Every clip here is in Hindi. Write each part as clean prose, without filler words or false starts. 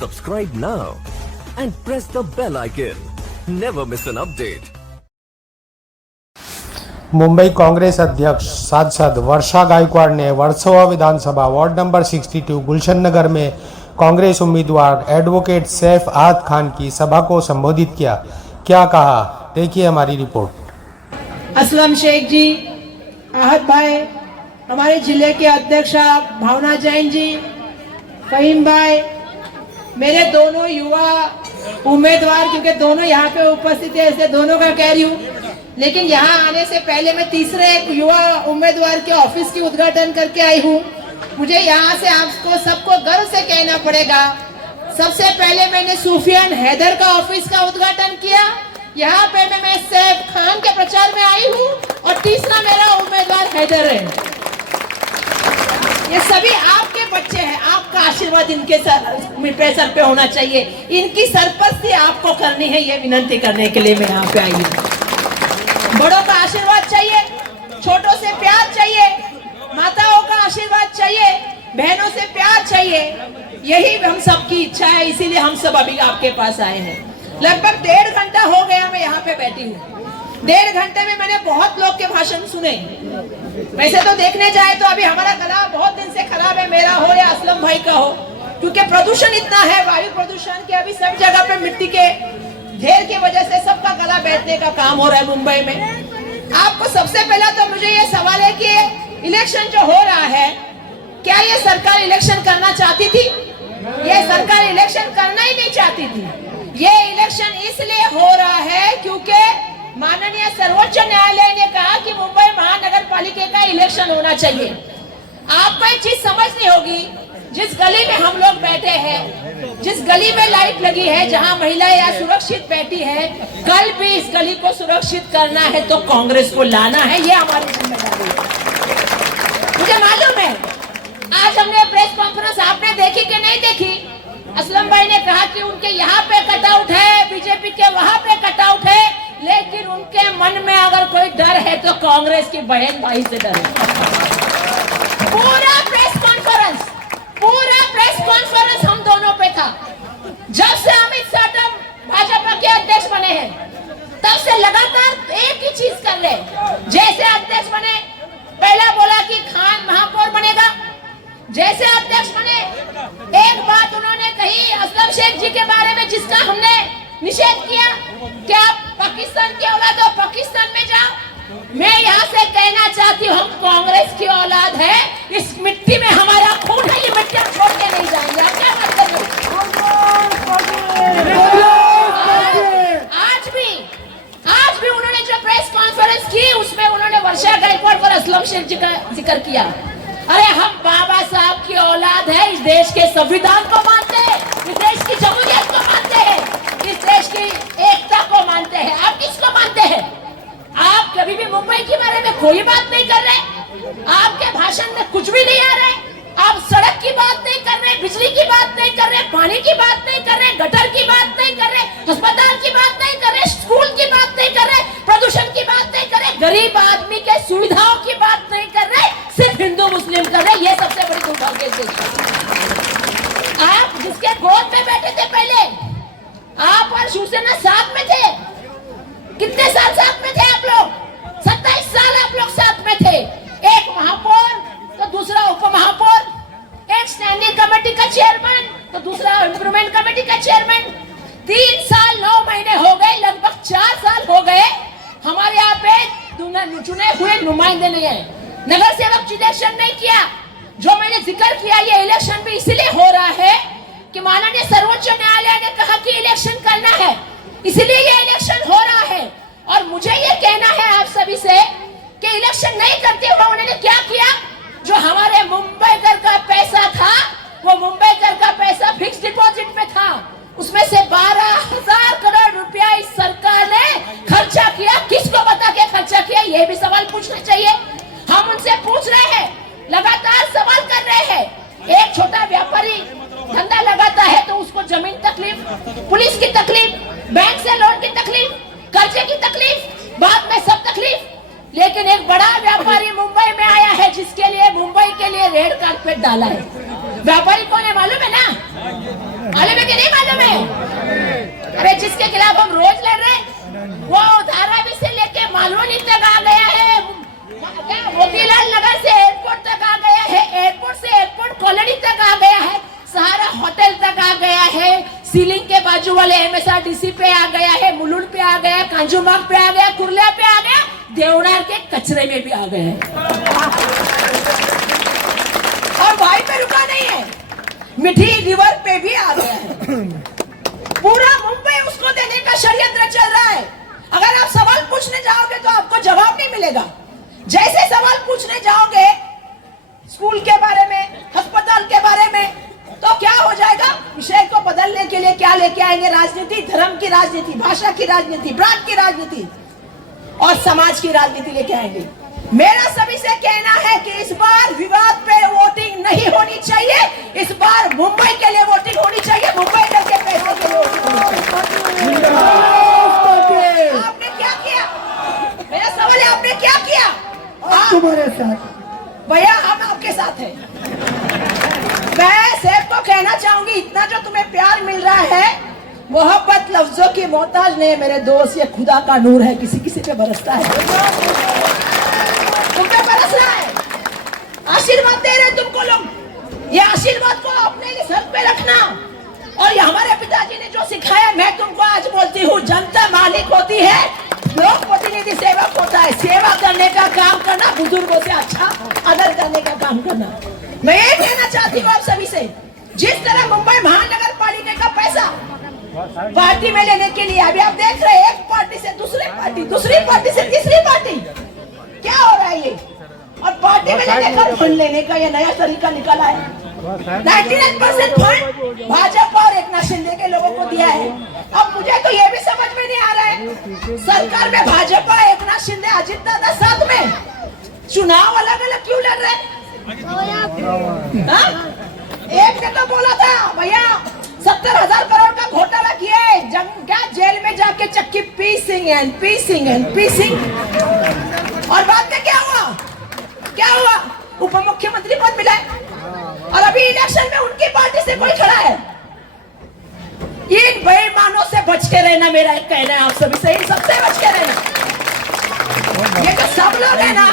Subscribe now and press the bell icon. Never miss an update. Mumbai Congress अध्यक्ष सांसद वर्षा गायकवाड़ ने वर्सोवा विधानसभा वार्ड नंबर 62 गुलशन नगर में कांग्रेस उम्मीदवार एडवोकेट सैफ आहत खान की सभा को संबोधित किया। क्या कहा, देखिए हमारी रिपोर्ट। असलम शेख जी, आहत भाई, हमारे जिले के अध्यक्ष भावना जैन जी, फहीम भाई, मेरे दोनों युवा उम्मीदवार, क्योंकि दोनों यहाँ पे उपस्थित है इसलिए दोनों का कह रही हूँ, लेकिन यहाँ आने से पहले मैं तीसरे एक युवा उम्मीदवार के ऑफिस की उद्घाटन करके आई हूँ। मुझे यहाँ से आपको सबको गर्व से कहना पड़ेगा, सबसे पहले मैंने सूफियान हैदर का ऑफिस का उद्घाटन किया। यहाँ पे मैं सैफ खान के प्रचार में आई हूँ और तीसरा मेरा उम्मीदवार हैदर है। ये सभी आपके बच्चे हैं, आपका आशीर्वाद इनके सर पे होना चाहिए, इनकी सरपरस्ती आपको करनी है, ये विनती करने के लिए मैं यहाँ पे आई हूँ। बड़ों का आशीर्वाद चाहिए, छोटों से प्यार चाहिए, माताओं का आशीर्वाद चाहिए, बहनों से प्यार चाहिए, यही हम सबकी इच्छा है, इसीलिए हम सब अभी आपके पास आए हैं। लगभग 1.5 घंटा हो गया मैं यहाँ पे बैठी हूँ। 1.5 घंटे में मैंने बहुत लोग के भाषण सुने। वैसे तो देखने जाए तो अभी हमारा गला बहुत दिन से खराब है, मेरा हो या असलम भाई का हो, क्योंकि प्रदूषण इतना है, वायु प्रदूषण के अभी सब जगह पे मिट्टी के ढेर की वजह से सबका गला बैठने का काम हो रहा है मुंबई में। आपको सबसे पहला तो मुझे ये सवाल है कि इलेक्शन जो हो रहा है, क्या ये सरकार इलेक्शन करना चाहती थी? ये सरकार इलेक्शन करना ही नहीं चाहती थी। ये इलेक्शन इसलिए हो रहा है क्योंकि माननीय सर्वोच्च न्यायालय ने कहा कि मुंबई महानगर पालिका का इलेक्शन होना चाहिए। आपको एक चीज समझनी होगी, जिस गली में हम लोग बैठे हैं, जिस गली में लाइट लगी है, जहां महिलाएं या सुरक्षित बैठी है, कल भी इस गली को सुरक्षित करना है तो कांग्रेस को लाना है, ये हमारी जिम्मेदारी है। मुझे मालूम है आज हमने प्रेस कॉन्फ्रेंस आपने देखी कि नहीं देखी, असलम भाई ने कहा कि उनके यहाँ पे कटआउट है, बीजेपी के वहां पे कटआउट है, लेकिन उनके मन में अगर कोई डर है तो कांग्रेस की बहन भाई से डर है। पूरा प्रेस कॉन्फ्रेंस हम दोनों पे था। जब से अमित शाह भाजपा के अध्यक्ष बने हैं तब से लगातार एक ही चीज कर रहे। जैसे अध्यक्ष बने पहला बोला कि खान महापौर बनेगा, जैसे अध्यक्ष बने एक बात उन्होंने कही असलम शेख जी के बारे में जिसका हमने निषेध किया कि आप पाकिस्तान की औलाद हो, पाकिस्तान में जाओ। मैं यहाँ से कहना चाहती हूँ, हम कांग्रेस की औलाद है, इस मिट्टी में हमारा खून है, ये मिट्टी हम छोड़ के नहीं जाएंगे। आप क्या मतलब आज भी उन्होंने जो प्रेस कॉन्फ्रेंस की उसमें उन्होंने वर्षा गायकवाड़ और असलम शेख जी का जिक्र किया। अरे हम बाबा साहब की औलाद है, इस देश के संविधान को मानते हैं, इस देश की जमहूरियत को मानते हैं, इस देश की एकता को मानते हैं। आप किसको मानते हैं? आप कभी भी मुंबई के बारे में कोई बात नहीं कर रहे, आपके भाषण में कुछ भी नहीं आ रहे, आप सड़क की बात नहीं कर रहे, बिजली की बात नहीं कर रहे, पानी की बात नहीं कर रहे, गटर की बात नहीं कर रहे, अस्पताल की बात नहीं कर रहे, स्कूल की बात नहीं कर रहे, प्रदूषण की बात नहीं कर रहे, गरीब आदमी के सुविधाओं की बात नहीं कर रहे, सिर्फ हिंदू मुस्लिम कर रहे। ये सबसे बड़ी दुर्भाग्य से आप जिसके गोद में बैठे थे पहले, आप और शिवसेना साथ में थे। कितने साल साथ में थे आप लोग? 27 साल आप लोग साथ में थे। एक महापौर तो दूसरा उप महापौर, एक स्टैंडिंग कमेटी का चेयरमैन तो दूसरा इम्प्रूवमेंट कमेटी का चेयरमैन। 3 साल 9 महीने हो गए, लगभग 4 साल हो गए, हमारे यहाँ पे चुने हुए नुमाइंदे नहीं आए, नगर सेवक इलेक्शन नहीं किया। जो मैंने जिक्र किया, ये इलेक्शन भी इसलिए हो रहा है कि माननीय सर्वोच्च न्यायालय ने कहा कि इलेक्शन करना है, इसलिए ये इलेक्शन हो रहा है। और मुझे ये कहना है आप सभी से कि इलेक्शन नहीं करते हुए उन्होंने क्या किया, जो हमारे मुंबई कर का पैसा था, वो मुंबई कर का पैसा फिक्स डिपॉजिट में था, उसमें से 12,000 करोड़ रुपया इस सरकार ने खर्चा किया। किसको बता के खर्चा किया, ये भी सवाल पूछना चाहिए। हम उनसे पूछ रहे हैं, लगातार सवाल कर रहे हैं। एक छोटा व्यापारी धंधा लगाता है तो उसको जमीन तकलीफ, पुलिस की तकलीफ, बैंक से लोन की तकलीफ, कर्जे की तकलीफ, बाद में सब तकलीफ। लेकिन एक बड़ा व्यापारी मुंबई में आया है जिसके लिए मुंबई के लिए रेड कारपेट डाला है। व्यापारी कौन है मालूम है ना? मालूम है कि नहीं मालूम है? अरे जिसके खिलाफ हम रोज लड़ रहे हैं वो धारावी से लेके मालवनी तक आ गया है, क्या मोतीलाल नगर से एयरपोर्ट तक आ गया है, एयरपोर्ट से एयरपोर्ट कॉलोनी तक आ गया है, सहारा होटल तक आ गया है, सीलिंग के बाजू वाले MSRDC पे आ गया है, मुलुंड पे आ गया, कांजूमार्ग पे आ गया, कुर्ला पे आ गया, देवनार के कचरे में भी आ गए हैं। और भाई पे रुका नहीं है, मिठी रिवर पे भी आ गया है। पूरा मुंबई उसको देने का षड्यंत्र चल रहा है। अगर आप सवाल पूछने जाओगे तो आपको जवाब नहीं मिलेगा। जैसे सवाल पूछने जाओगे स्कूल के बारे में, अस्पताल के बारे में, तो क्या हो जाएगा? विषय को बदलने के लिए क्या लेके आएंगे? राजनीति, धर्म की राजनीति, भाषा की राजनीति, प्रांत की राजनीति और समाज की राजनीति लेके आएंगे। मेरा सभी से कहना है कि इस बार विवाद पे वोटिंग नहीं होनी चाहिए, इस बार मुंबई के लिए वोटिंग होनी चाहिए, मुंबई के पैसे के लिए वोटिंग होनी चाहिए। आपने क्या किया? मेरा सवाल है, आपने क्या किया? तुम्हारे साथ भैया हम आपके साथ हैं। मैं सेब को कहना चाहूंगी, इतना जो तुम्हें प्यार मिल रहा है, मोहब्बत लफ्जों की मोहताज नहीं मेरे दोस्त, ये खुदा का नूर है, किसी किसी पे बरसता है, तुम पे बरस रहा है। आशीर्वाद दे रहे तुमको लोग, ये आशीर्वाद को अपने लिए सर पे रखना। और ये हमारे पिताजी ने जो सिखाया, मैं तुमको आज बोलती हूँ, जनता मालिक होती है, लोक प्रतिनिधि सेवक होता है। सेवा करने का काम करना, बुजुर्गों से अच्छा आदर करने का काम करना। मैं ये कहना चाहती हूँ आप सभी से, जिस तरह मुंबई महानगर पालिका का पैसा पार्टी में लेने के लिए अभी आप देख रहे हैं, एक पार्टी से दूसरी पार्टी, दूसरी पार्टी से तीसरी पार्टी, क्या हो रहा है ये? और पार्टी में लेने का फंड लेने का ये नया तरीका निकाला है। 99% फंड भाजपा और एकनाथ शिंदे के लोगों को दिया है। अब मुझे तो ये भी समझ में नहीं आ रहा है, सरकार में भाजपा, एकनाथ शिंदे, अजित दादा साथ में, चुनाव अलग अलग क्यों लड़ रहे हैं? एक ने तो बोला था भैया 70,000 करोड़ का घोटाला किया है, क्या जेल में जाके चक्की पीसिंग एंड पीसिंग एंड पीसिंग। और बाद में क्या हुआ? क्या हुआ? उप मुख्यमंत्री पद मिला है और अभी इलेक्शन में उनकी पार्टी से कोई खड़ा है। इन बेईमानों से बच के रहना, मेरा एक कहना है आप सभी से, इन सबसे बच के रहना। ये जो सब लोग है ना,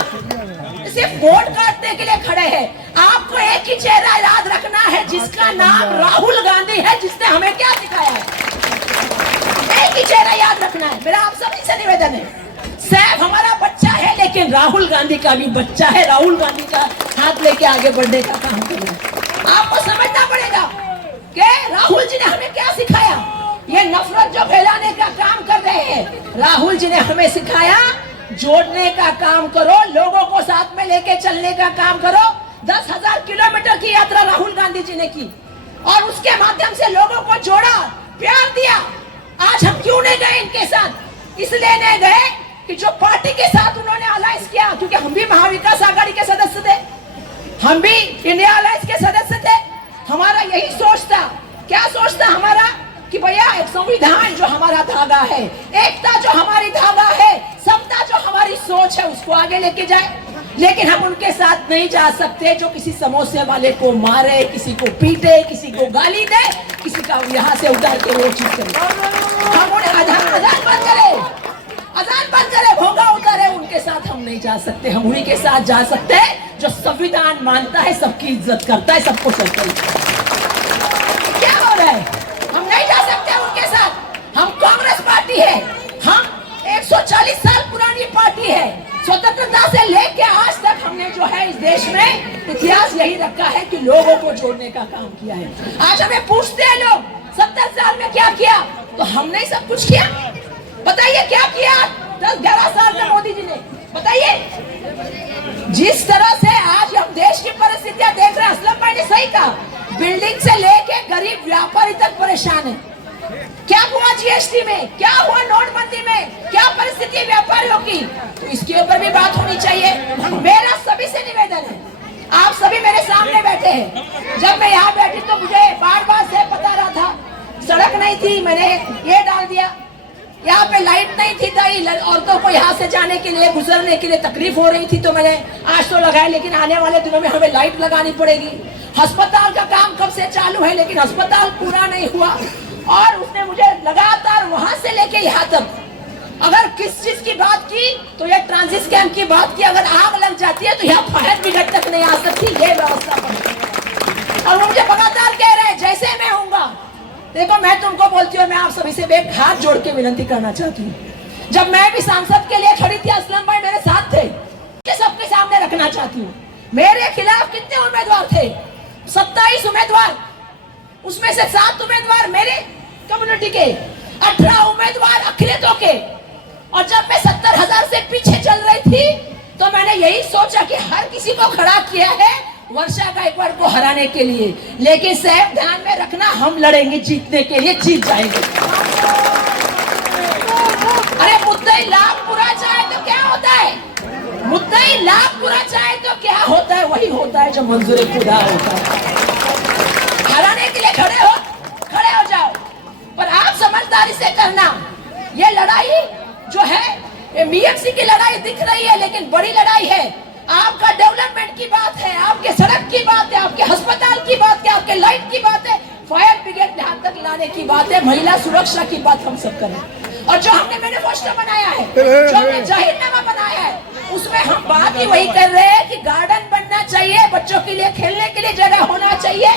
सिर्फ वोट काटने के लिए खड़े हैं। आपको एक ही चेहरा याद रखना है, जिसका नाम राहुल गांधी है, जिसने हमें क्या सिखाया है। एक ही चेहरा याद रखना है, मेरा आप सभी से निवेदन है। सैफ हमारा बच्चा है, लेकिन राहुल गांधी का भी बच्चा है, राहुल गांधी का हाथ लेके आगे बढ़ने का काम करना है। आपको समझना पड़ेगा कि राहुल जी ने हमें क्या सिखाया। ये नफरत जो फैलाने का काम कर रहे हैं, राहुल जी ने हमें सिखाया जोड़ने का काम करो, लोगों को साथ में लेके चलने का काम करो। 10,000 किलोमीटर की यात्रा राहुल गांधी जी ने की और उसके माध्यम से लोगों को जोड़ा, प्यार दिया। आज हम क्यों नहीं गए इनके साथ? इसलिए नहीं गए कि जो पार्टी के साथ उन्होंने अलायंस किया, क्योंकि हम भी महाविकास आघाड़ी के सदस्य थे, हम भी इंडिया अलायंस के सदस्य थे। हमारा यही सोच था। क्या सोच था हमारा? कि भैया एक संविधान जो हमारा धागा है, एकता जो हमारी धागा है, समता जो हमारी सोच है, उसको आगे लेके जाए। लेकिन हम उनके साथ नहीं जा सकते जो किसी समोसे वाले को मारे, किसी को पीटे, किसी को गाली दे, किसी का यहाँ से उतार के वो चीज करे। हम उन्हें अजान बंद करे, भोगा उतारे, उनके साथ हम नहीं जा सकते। हम उन्हीं के साथ जा सकते हैं जो संविधान मानता है, सबकी इज्जत करता है, सबको चलता है। क्या हो रहा है? हम नहीं जा सकते उनके साथ। हम कांग्रेस पार्टी है, हम 140 साल पुरानी पार्टी है। स्वतंत्रता से लेके आज तक हमने जो है इस देश में इतिहास यही रखा है कि लोगों को जोड़ने का काम किया है। आज हमें पूछते हैं लोग 70 साल में क्या किया, तो हमने सब कुछ किया। बताइए क्या किया 10-11 साल में मोदी जी ने? बताइए। जिस तरह से आज हम देश की परिस्थितियां देख रहे हैं, असलम भाई ने सही कहा, बिल्डिंग से लेके गरीब व्यापारी तक परेशान है। क्या हुआ जीएसटी में, क्या हुआ नोटबंदी में, क्या परिस्थिति है व्यापारियों की, तो इसके ऊपर भी बात होनी चाहिए। मेरा सभी से निवेदन है, आप सभी मेरे सामने बैठे हैं। जब मैं यहाँ बैठी तो मुझे बार-बार से बता रहा था, सड़क नहीं थी, मैंने ये डाल दिया। यहाँ पे लाइट नहीं थी, औरतों को यहाँ से जाने के लिए, गुजरने के लिए तकलीफ हो रही थी, तो मैंने आज तो लगाया, लेकिन आने वाले दिनों में हमें लाइट लगानी पड़ेगी। अस्पताल का काम कब से चालू है, लेकिन अस्पताल पूरा नहीं हुआ। और उसने मुझे लगातार वहां से लेके यहाँ तक, अगर किस चीज की बात की तो ये ट्रांजिट कैंप की बात की, अगर आग लग जाती है तो यहाँ फायर ब्रिगेड तक नहीं आ सकती, ये व्यवस्था बनी। और वो मुझे लगातार कह रहे हैं जैसे मैं हूँगा। देखो मैं तुमको बोलती हूँ, मैं आप सभी से एक हाथ जोड़ के विनती करना चाहती हूँ। जब मैं भी सांसद के लिए खड़ी थी, असलम भाई मेरे साथ थे, सबके सामने रखना चाहती हूँ, मेरे खिलाफ कितने उम्मीदवार थे? 27 उम्मीदवार, उसमें से 7 उम्मीदवार मेरे कम्युनिटी के, 18 उम्मीदवार अखिलेतों के। और जब मैं 70,000 से पीछे चल रही थी तो मैंने यही सोचा कि हर किसी को खड़ा किया है वर्षा गायकवाड़ को हराने के लिए, लेकिन साहब ध्यान में रखना, हम लड़ेंगे जीतने के लिए, जीत जाएंगे। अरे मुद्दई लाख पूरा चाहे तो क्या होता है? मुद्दई लाख पूरा चाहे तो क्या होता है? वही होता है जो मंजूरी खुदा होता है। हराने के लिए खड़े हो जाओ, पर आप समझदारी से करना। ये लड़ाई जो है बीएमसी की लड़ाई दिख रही है, लेकिन बड़ी लड़ाई है। आपका डेवलपमेंट की बात है, आपके सड़क की बात है, आपके अस्पताल की बात है, आपके लाइट की बात है, फायर ब्रिगेड यहाँ तक लाने की बात है, महिला सुरक्षा की बात हम सब करें। और जो हमने मैनिफेस्टो बनाया है, जो हमने जाहिरनामा बनाया है, उसमें हम बात ही वही कर रहे हैं कि गार्डन बनना चाहिए, बच्चों के लिए खेलने के लिए जगह होना चाहिए,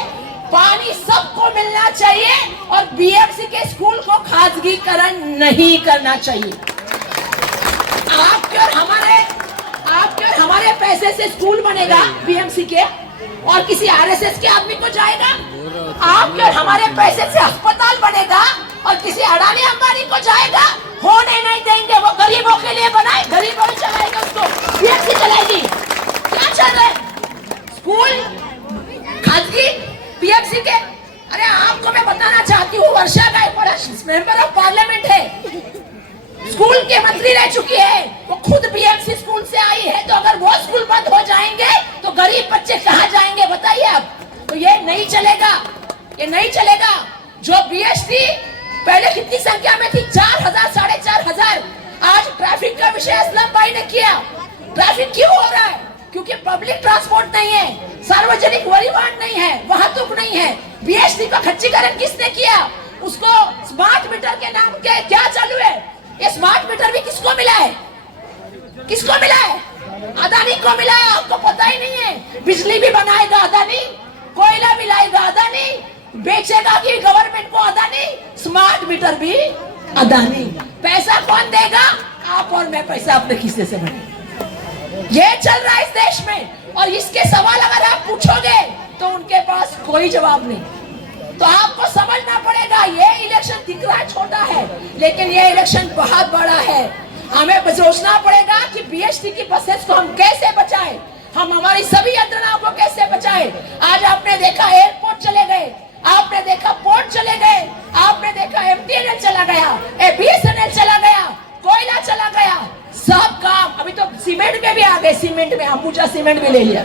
पानी सबको मिलना चाहिए, और बीएमसी के स्कूल को खासगीकरण नहीं करना चाहिए। आपके और हमारे पैसे से स्कूल बनेगा बीएमसी के, और किसी आरएसएस के आदमी को जाएगा। आपके और हमारे पैसे से अस्पताल बनेगा और किसी अडानी अंबानी को जाएगा। होने नहीं देंगे, वो गरीबों के लिए बनाए, गरीबों ही चलाएगा उसको, बीएमसी चलाएगी। क्या चल रहा है? स्कूल खासगी बीएमसी के। अरे आपको मैं बताना चाहती हूँ, वर्षा गायकवाड़ मेंबर ऑफ पार्लियामेंट है, स्कूल के मंत्री रह चुकी है, वो खुद बीएमसी स्कूल से आई है। तो अगर वो स्कूल बंद हो जाएंगे तो गरीब बच्चे कहाँ जाएंगे बताइए आप? तो ये नहीं चलेगा, ये नहीं चलेगा। जो बीएसटी पहले कितनी संख्या में थी? 4,000, 4,500। आज ट्रैफिक का विषय असलम भाई ने किया। ट्रैफिक क्यों हो रहा है? क्योंकि पब्लिक ट्रांसपोर्ट नहीं है, सार्वजनिक परिवहन नहीं है, वाहतुक नहीं है। बीएसटी का खच्चीकरण किसने किया? उसको स्मार्ट मीटर के नाम के क्या चालू है? ये स्मार्ट मीटर भी किसको मिला है? किसको मिला है? अदानी को मिला है, आपको पता ही नहीं है। बिजली भी बनाएगा अदानी, कोयला मिलाएगा अदानी, बेचेगा कि गवर्नमेंट को अदानी, स्मार्ट मीटर भी अदानी। पैसा कौन देगा? आप और मैं पैसा अपने खीसे से भरेंगे। ये चल रहा है इस देश में, और इसके सवाल अगर आप पूछोगे तो उनके पास कोई जवाब नहीं। तो आपको समझना पड़ेगा, ये इलेक्शन दिख रहा है छोटा है, लेकिन ये इलेक्शन बहुत बड़ा है। हमें सोचना पड़ेगा कि बीएसटी की बसेस को हम कैसे बचाएं, हम हमारी सभी यंत्रणाओं को कैसे बचाएं। आज आपने देखा एयरपोर्ट चले गए, आपने देखा पोर्ट चले गए, आपने देखा एमटीएनएल चला गया, बीएसएनएल चला गया, कोयला चला गया, सब काम। अभी तो सीमेंट में भी आ गए, सीमेंट में अंबुजा सीमेंट भी ले लिया।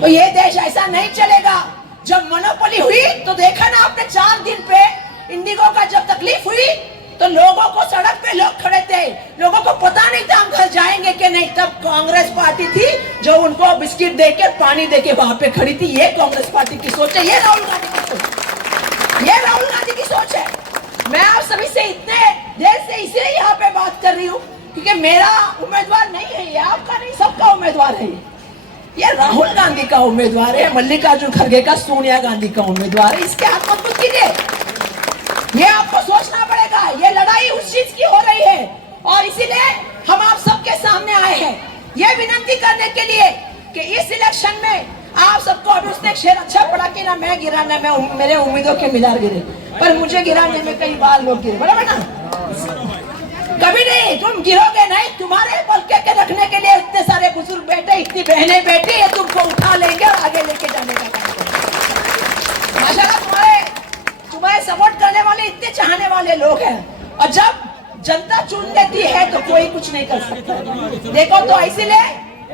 तो ये देश ऐसा नहीं चलेगा। जब मोनोपोली हुई तो देखा ना आपने, 4 दिन पे इंडिगो का जब तकलीफ हुई तो लोगों को सड़क पे लोग खड़े थे, लोगों को पता नहीं था हम घर जाएंगे कि नहीं। तब कांग्रेस पार्टी थी जो उनको बिस्किट देकर पानी देके वहां पे खड़ी थी। ये कांग्रेस पार्टी की सोच है, ये राहुल गांधी की सोच, ये राहुल गांधी की सोच है। मैं आप सभी से इतने देर से इसलिए यहाँ पे बात कर रही हूँ क्योंकि मेरा उम्मीदवार नहीं है ये, आपका नहीं, सबका उम्मीदवार है ये राहुल गांधी का उम्मीदवार है, मल्लिकार्जुन खड़गे का, सोनिया गांधी का उम्मीदवार है। इसके हाथ मत कीजिए, ये आपको सोचना पड़ेगा। ये लड़ाई उस चीज की हो रही है, और इसीलिए हम आप सबके सामने आए हैं ये विनती करने के लिए कि इस इलेक्शन में आप सबको, अभी उसने एक शेर अच्छा पढ़ा कि ना मैं गिरा ना मैं मेरे उम्मीदों के मीनार गिरे, पर मुझे गिराने में कई बार लोग गिरे, बराबर ना? कभी नहीं, तुम गिरोगे नहीं। तुम्हारे बल्कि के रखने के लिए इतने सारे बुजुर्ग बैठे, इतनी बहनें बैठी, ये तुमको उठा लेंगे और आगे लेके जाने का काम करेंगे। माशाल्लाह तुम्हारे सपोर्ट करने वाले, इतने चाहने वाले लोग हैं, और जब जनता चुन लेती है तो कोई कुछ नहीं कर सकता। देखो तो इसीलिए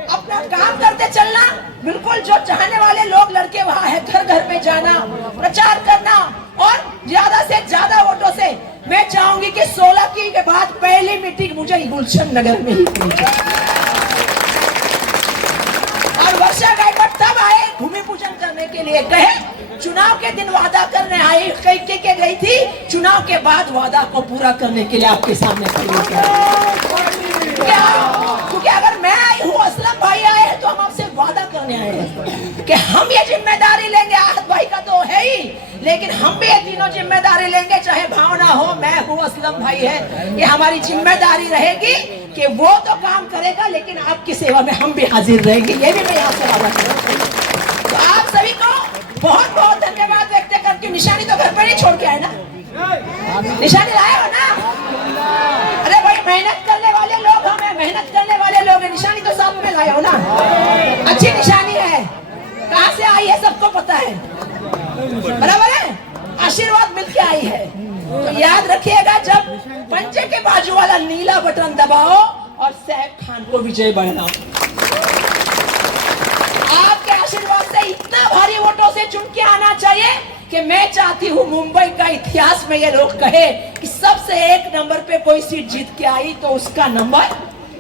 अपना काम करते चलना, बिल्कुल जो चाहने वाले लोग लड़के वहाँ है, घर घर में जाना, प्रचार करना, और ज्यादा से ज्यादा वोटों से मैं चाहूंगी कि 16 की के बाद पहली मीटिंग मुझे गुलशन नगर में ही और वर्षा गायकवाड़ तब आए, भूमि करने के लिए कहे, चुनाव के दिन वादा करने आई कह के गई थी, चुनाव के बाद वादा को पूरा करने के लिए आपके सामने खड़ी क्योंकि अगर मैं आई हूँ, असलम भाई आए हैं, तो हम आपसे वादा करने आए हैं कि हम ये जिम्मेदारी लेंगे। आहत भाई का तो है ही, लेकिन हम भी ये तीनों जिम्मेदारी लेंगे, चाहे भावना हो, मैं हूँ, असलम भाई है। ये हमारी जिम्मेदारी रहेगी कि वो तो काम करेगा, लेकिन आपकी सेवा में हम भी हाजिर रहेंगे। ये भी मैं यहाँ से वादा करूँ। तो आप सभी को बहुत बहुत धन्यवाद व्यक्त करके, निशानी तो घर पर ही छोड़ के आए ना, निशानी लाए हो ना? अरे भाई, मेहनत करने वाले लोग हमें, मेहनत करने वाले लोग हैं, निशानी तो साथ में लाए हो ना? अच्छी निशानी है, कहाँ से आई है सबको पता है, बराबर है? आशीर्वाद मिलके आई है। तो याद रखिएगा, जब पंजे के बाजू वाला नीला बटन दबाओ और सैफ खान को विजय बनाओ। आपके आशीर्वाद से इतना भारी वोटों से चुन के आना चाहिए कि मैं चाहती हूँ मुंबई का इतिहास में ये लोग कहे कि सबसे एक नंबर पे कोई सीट जीत के आई तो उसका नंबर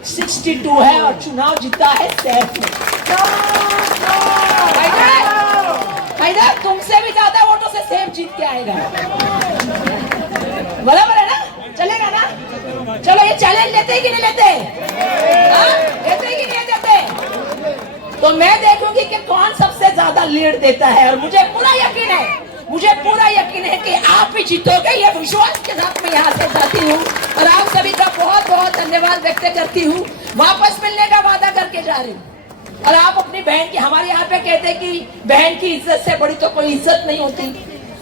62 है और चुनाव जीता है सैफ ने। तुमसे भी ज्यादा वोटों से सैफ जीत के आएगा, बराबर है ना? चलेगा ना? चलो, ये चैलेंज लेते कि नहीं लेते? लेते कि नहीं देते? तो मैं देखूंगी कि कौन सबसे ज्यादा लीड देता है, और मुझे पूरा यकीन है कि आप ही जीतोगे। ये विश्वास के साथ मैं यहाँ से जाती हूँ और आप सभी का बहुत बहुत धन्यवाद व्यक्त करती हूँ। वापस मिलने का वादा करके जा रही हूँ। और आप अपनी बहन की, हमारे यहाँ पे कहते हैं कि बहन की इज्जत से बड़ी तो कोई इज्जत नहीं होती,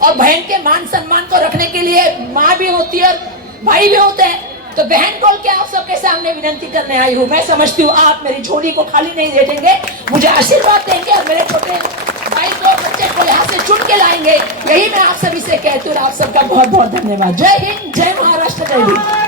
और बहन के मान सम्मान को रखने के लिए माँ भी होती है और भाई भी होते हैं। तो बहन बोल के आप सबके सामने विनती करने आई हूँ। मैं समझती हूँ आप मेरी झोली को खाली नहीं दे देंगे, मुझे आशीर्वाद देंगे और मेरे छोटे भाई को, बच्चे को यहाँ से चुन के लाएंगे। यही मैं आप सभी से कहती हूँ। आप सबका बहुत बहुत धन्यवाद। जय हिंद, जय महाराष्ट्र, जय हिंद।